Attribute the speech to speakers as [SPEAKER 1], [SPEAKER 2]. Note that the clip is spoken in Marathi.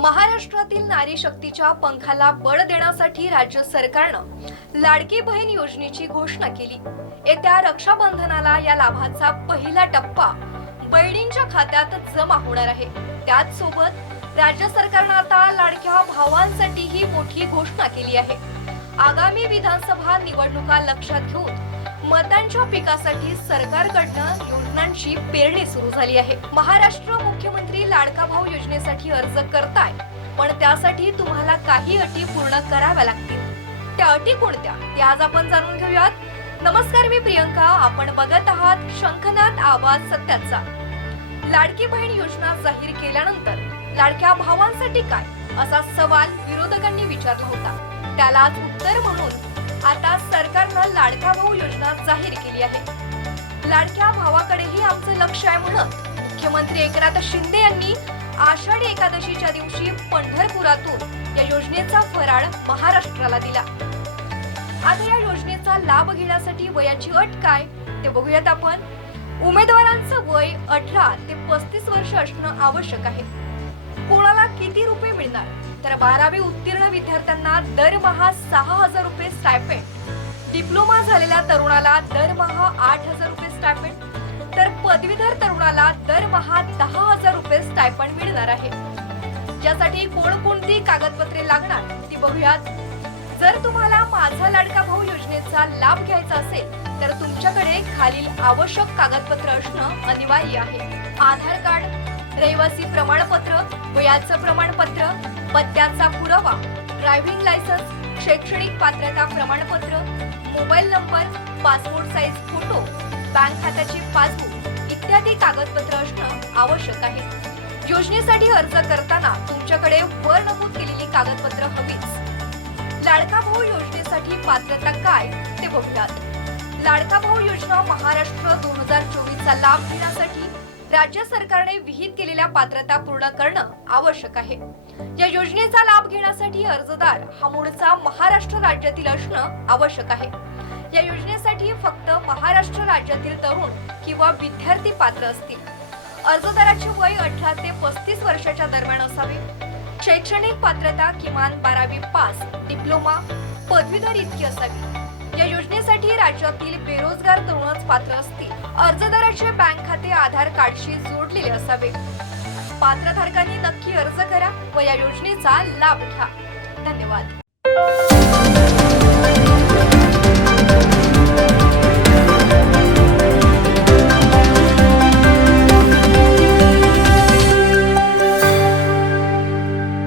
[SPEAKER 1] महाराष्ट्रातील नारी शक्तीच्या पंखाला बळ देण्यासाठी राज्य सरकारनं लाडकी बहीण योजनेची घोषणा केली. येत्या रक्षाबंधनाला या लाभाचा पहिला टप्पा बहिणींच्या खात्यात जमा होणार आहे. त्याच सोबत राज्य सरकारनं आता लाडक्या भावांसाठी ही मोठी घोषणा केली आहे. आगामी विधानसभा निवडणुका लक्षात घेऊन मतांच्या पिकासाठी सरकारकडनं योजनांची पेरणी सुरू झाली आहे. महाराष्ट्र मुख्यमंत्री लाडका भाऊ योजनेसाठी अर्ज करताय पण त्यासाठी तुम्हाला काही अटी पूर्ण कराव्या लागतील. त्या अटी कोणत्या? ते आज आपण जाणून घेऊयात. नमस्कार मी प्रियंका आपण बघत आहात शंखनाथ आवाज सत्याचा. लाडकी बहीण योजना जाहीर केल्यानंतर लाडक्या भावांसाठी काय? असा सवाल विरोधकांनी विचारला होता. त्यालाच उत्तर म्हणून आता सरकारनं लाडका भाऊ योजना जाहीर केली आहे. लाडक्या भावाकडेही आमचं लक्ष आहे म्हणत मुख्यमंत्री एकनाथ शिंदे यांनी आषाढी एकादशीच्या दिवशी पंढरपुरातून या योजनेचा फराळ महाराष्ट्राला दिला. आता या योजनेचा लाभ घेण्यासाठी वयाची अट काय? ते बघूयात आपण. उमेदवारांचं वय अठरा ते पस्तीस वर्ष असणं आवश्यक आहे. कोणाला किती रुपये मिळणार? तर बारावी उत्तीर्ण विद्यार्थ्यांना दरमहा सहा हजार रुपये स्टायपेंड डिप्लोमा झालेल्या तरुणाला दरमहा आठ हजार रुपये स्टायपेंड तर पदवीधर तरुणाला दरमहा दहा हजार रुपये स्टायपंड मिळणार आहे. ज्यासाठी कोणकोणती कागदपत्रे लागणार ती बघूयात. जर तुम्हाला माझा लाडका भाऊ योजनेचा लाभ घ्यायचा असेल तर तुमच्याकडे खालील आवश्यक कागदपत्र असणं अनिवार्य आहे. आधार कार्ड रहिवासी प्रमाणपत्र वयाचं प्रमाणपत्र पत्त्याचा पुरावा ड्रायव्हिंग लायसन्स शैक्षणिक पात्रता प्रमाणपत्र mobile number passport size photo bank खात्याची पासबुक इत्यादी कागदपत्र असणं आवश्यक आहे. योजनेसाठी अर्ज करताना तुमच्याकडे वर नमूद केलेली कागदपत्र हवीच. लाडका भाऊ योजनेसाठी पात्रता काय ते बघूयात. लाडका भाऊ योजना महाराष्ट्र दोन हजार चोवीसचा लाभ घेण्यासाठी राज्य सरकारने विहित केलेल्या पात्रता पूर्ण करणं आवश्यक आहे. या योजनेचा लाभ घेण्यासाठी अर्जदार हा मूळचा महाराष्ट्र राज्यातील असणं आवश्यक आहे. या योजनेसाठी फक्त महाराष्ट्र राज्यातील तरुण किंवा विद्यार्थी पात्र असतील. अर्जदाराचे वय अठरा ते पस्तीस वर्षाच्या दरम्यान असावे. शैक्षणिक पात्रता किमान बारावी पास डिप्लोमा पदवीधर इतकी असावी. या योजनेसाठी राज्यातील बेरोजगार तरुणच पात्र असतील. अर्जदाराचे बँक खाते आधार कार्डशी जोडलेले असावे. पात्रधारकांनी नक्की अर्ज करा व या योजनेचा लाभ घ्या. धन्यवाद.